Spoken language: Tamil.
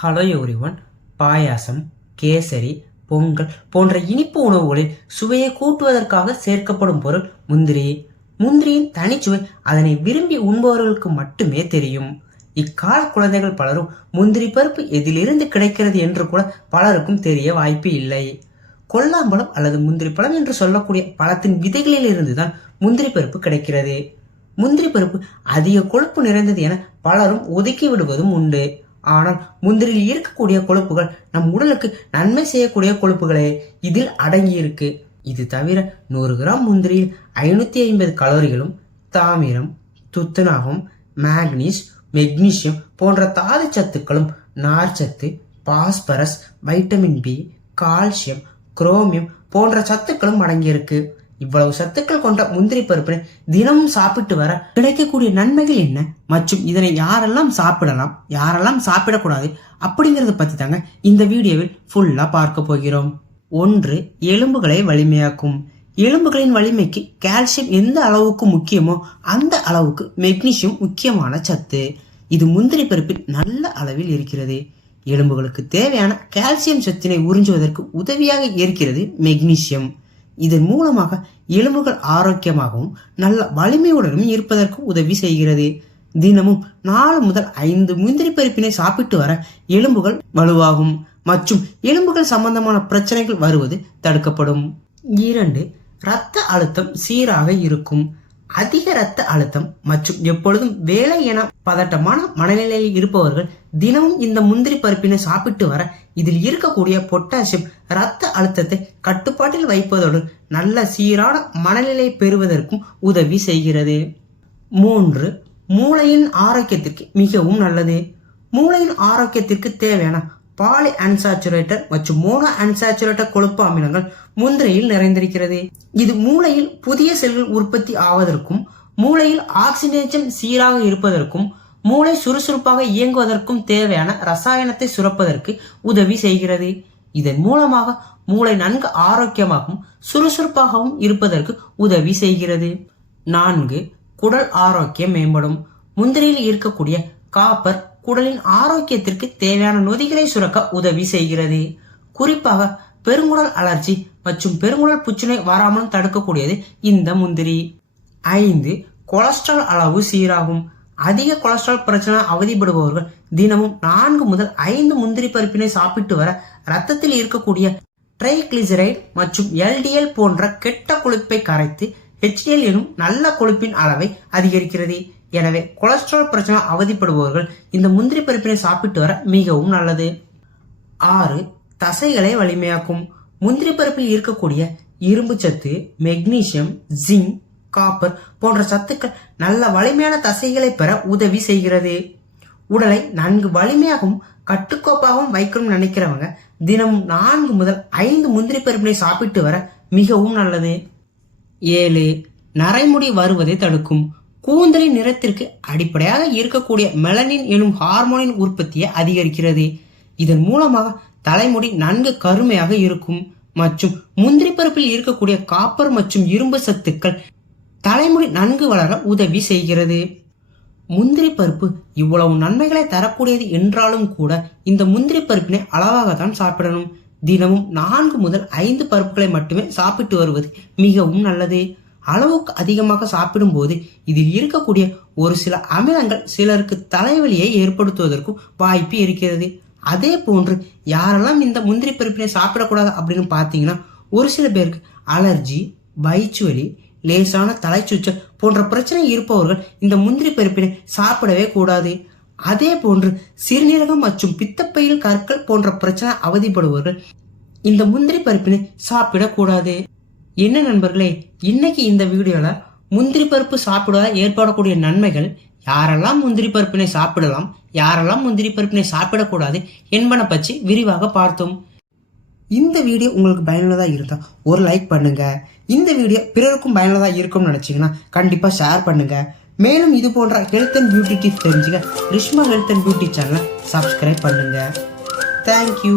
Hello everyone. பாயாசம், கேசரி, பொங்கல் போன்ற இனிப்பு உணவுகளில் சுவையை கூட்டுவதற்காக சேர்க்கப்படும் பொருள் முந்திரி. முந்திரியின் தனிச்சுவை அதனை விரும்பி உண்பவர்களுக்கு மட்டுமே தெரியும். இக்கால குழந்தைகள் பலரும் முந்திரி பருப்பு எதிலிருந்து கிடைக்கிறது என்று கூட பலருக்கும் தெரிய வாய்ப்பு இல்லை. கொல்லாம்பழம் அல்லது முந்திரி பழம் என்று சொல்லக்கூடிய பழத்தின் விதைகளில் இருந்துதான் முந்திரி பருப்பு கிடைக்கிறது. முந்திரி பருப்பு அதிக கொழுப்பு நிறைந்தது என பலரும் ஒதுக்கி விடுவதும் உண்டு. ஆனால் முந்திரியில் இருக்கக்கூடிய கொழுப்புகள் நம் உடலுக்கு நன்மை செய்யக்கூடிய கொழுப்புகளே இதில் அடங்கி இருக்கு. இது தவிர 100 கிராம் முந்திரியில் 550 கலோரிகளும், தாமிரம், துத்தநாகம், மேக்னீஸ், மெக்னீசியம் போன்ற தாது சத்துக்களும், நார்ச்சத்து, phosphorus, vitamin B, calcium, chromium போன்ற சத்துக்களும் அடங்கியிருக்கு. இவ்வளவு சத்துக்கள் கொண்ட முந்திரி பருப்பினை தினமும் சாப்பிட்டு வர கிடைக்கக்கூடிய நன்மைகள் என்ன மற்றும் இதனை யாரெல்லாம் சாப்பிடலாம், யாரெல்லாம் சாப்பிடக்கூடாது அப்படிங்கறத பத்தி தாங்க இந்த வீடியோவில் ஃபுல்லா பார்க்க போகிறோம். 1. எலும்புகளை வலிமையாக்கும். எலும்புகளின் வலிமைக்கு கால்சியம் எந்த அளவுக்கு முக்கியமோ அந்த அளவுக்கு மெக்னீசியம் முக்கியமான சத்து. இது முந்திரி பருப்பில் நல்ல அளவில் இருக்கிறது. எலும்புகளுக்கு தேவையான கால்சியம் சத்தினை உறிஞ்சுவதற்கு உதவியாக இருக்கிறது மெக்னீசியம். இதன் மூலமாக எலும்புகள் ஆரோக்கியமாகவும் நல்ல வலிமையுடனும் இருப்பதற்கு உதவி செய்கிறது. தினமும் 4 முதல் 5 முந்திரி பருப்பினை சாப்பிட்டு வர எலும்புகள் வலுவாகும் மற்றும் எலும்புகள் சம்பந்தமான பிரச்சனைகள் வருவது தடுக்கப்படும். 2. இரத்த அழுத்தம் சீராக இருக்கும். அதிக இரத்த அழுத்தம் மற்றும் எப்பொழுதும் வேலை என பதட்டமான மனநிலையில் இருப்பவர்கள் தினமும் இந்த முந்திரி பருப்பினை சாப்பிட்டு வர இதில் இருக்கக்கூடிய பொட்டாசியம் இரத்த அழுத்தத்தை கட்டுப்பாட்டில் வைப்பதோடு நல்ல சீரான மனநிலை பெறுவதற்கும் உதவி செய்கிறது. 3. மூளையின் ஆரோக்கியத்திற்கு மிகவும் நல்லது. மூளையின் ஆரோக்கியத்திற்கு தேவையான பாலி அன்சாச்சுரேட்டட் மற்றும் மோனோ அன்சாச்சுரேட்டட் கொழுப்பு அமிலங்கள் முந்திரியில் நிறைந்திருக்கிறது. இது மூளையில் புதிய செல்கள் உற்பத்தி ஆவதற்கும், மூளையில் ஆக்சிஜனேஷன் சீராக இருப்பதற்கும், மூளை சுறுசுறுப்பாக இயங்குவதற்கும் தேவையான ரசாயனத்தை சுரப்பதற்கு உதவி செய்கிறது. இதன் மூலமாக மூளை நன்கு ஆரோக்கியமாகவும் சுறுசுறுப்பாகவும் இருப்பதற்கு உதவி செய்கிறது. 4. குடல் ஆரோக்கியம் மேம்படும். முந்திரியில் இருக்கக்கூடிய காப்பர் குடலின் ஆரோக்கியத்திற்கு தேவையான நொதிகளை சுரக்க உதவி செய்கிறது. குறிப்பாக பெருங்குடல் அலர்ஜி மற்றும் பெருங்குடல் புற்றுநோய் வராமல் தடுக்கக்கூடியது இந்த முந்திரி. 5. கொலஸ்ட்ரால் அளவு சீராகும். அதிக கொலஸ்ட்ரால் பிரச்சனை அவதிப்படுபவர்கள் தினமும் 4 முதல் 5 முந்திரி பருப்பினை சாப்பிட்டு வர ரத்தத்தில் இருக்கக்கூடிய ட்ரைகிளிசரைட் மற்றும் LDL போன்ற கெட்ட கொழுப்பை கரைத்து HDL எனும் நல்ல கொழுப்பின் அளவை அதிகரிக்கிறது. எனவே கொலஸ்ட்ரால் பிரச்சனை அவதிப்படுபவர்கள் இந்த முந்திரி பருப்பினை சாப்பிட்டு வர மிகவும் நல்லது. 6. தசைகளை வலிமையாக்கும். முந்திரி பருப்பில் இருக்கக்கூடிய இரும்பு சத்து, மெக்னீசியம், ஜிங்க், காப்பர் போன்ற சத்துக்கள் நல்ல வலிமையான தசைகளை பெற உதவி செய்கிறது. உடலை நன்கு வலிமையாகவும் கட்டுக்கோப்பாகவும் வைக்கணும்னு நினைக்கிறவங்க தினமும் 4 முதல் 5 முந்திரி பருப்பினை சாப்பிட்டு வர மிகவும் நல்லது. 7. நரைமுடி வருவதை தடுக்கும். கூந்தலின் நிறத்திற்கு அடிப்படையாக இருக்கக்கூடிய மெலனின் எனும் ஹார்மோனின் உற்பத்தியை அதிகரிக்கிறது. இதன் மூலமாக தலைமுடி நன்கு கருமையாக இருக்கும் மற்றும் முந்திரி பருப்பில் இருக்கக்கூடிய காப்பர் மற்றும் இரும்பு சத்துக்கள் தலைமுடி நன்கு வளர உதவி செய்கிறது. முந்திரி பருப்பு இவ்வளவு நன்மைகளை தரக்கூடியது என்றாலும் கூட இந்த முந்திரி பருப்பினை அளவாகத்தான் சாப்பிடணும். தினமும் 4 முதல் 5 பருப்புகளை மட்டுமே சாப்பிட்டு வருவது மிகவும் நல்லது. அளவுக்கு அதிகமாக சாப்பிடும் போது இதில் இருக்கக்கூடிய ஒரு சில அமிலங்கள் சிலருக்கு தலைவலியை ஏற்படுத்துவதற்கும் வாய்ப்பு இருக்கிறது. அதே போன்று யாரெல்லாம் இந்த முந்திரி பருப்பினை சாப்பிடக்கூடாது அப்படின்னு பார்த்தீங்கன்னா, ஒரு சில பேருக்கு அலர்ஜி, வயிற்றுவலி, லேசான தலைச்சுற்றல் போன்ற பிரச்சனை இருப்பவர்கள் இந்த முந்திரி பருப்பினை சாப்பிடவே கூடாது. அதே போன்று சிறுநீரகம் மற்றும் பித்தப்பையில் கற்கள் போன்ற பிரச்சனை அவதிப்படுபவர்கள் இந்த முந்திரி பருப்பினை சாப்பிடக்கூடாது. என்ன நண்பர்களே, இன்னைக்கு இந்த வீடியோல முந்திரி பருப்பு சாப்பிடுவதால் ஏற்படக்கூடிய நன்மைகள், யாரெல்லாம் முந்திரி பருப்பினை சாப்பிடலாம், யாரெல்லாம் முந்திரி பருப்பினை சாப்பிடக்கூடாது என்பன பற்றி விரிவாக பார்த்தோம். இந்த வீடியோ உங்களுக்கு பயனுள்ளதா இருந்தா ஒரு லைக் பண்ணுங்க. இந்த வீடியோ பிறருக்கும் பயனுள்ளதா இருக்கும்னு நினைச்சீங்கன்னா கண்டிப்பா ஷேர் பண்ணுங்க. மேலும் இது போன்ற ஹெல்த் அண்ட் பியூட்டி டிப்ஸ் தெரிஞ்சுக்க ரிஷ்மா ஹெல்த் அண்ட் பியூட்டி சேனலை சப்ஸ்கிரைப் பண்ணுங்க. தேங்க்யூ.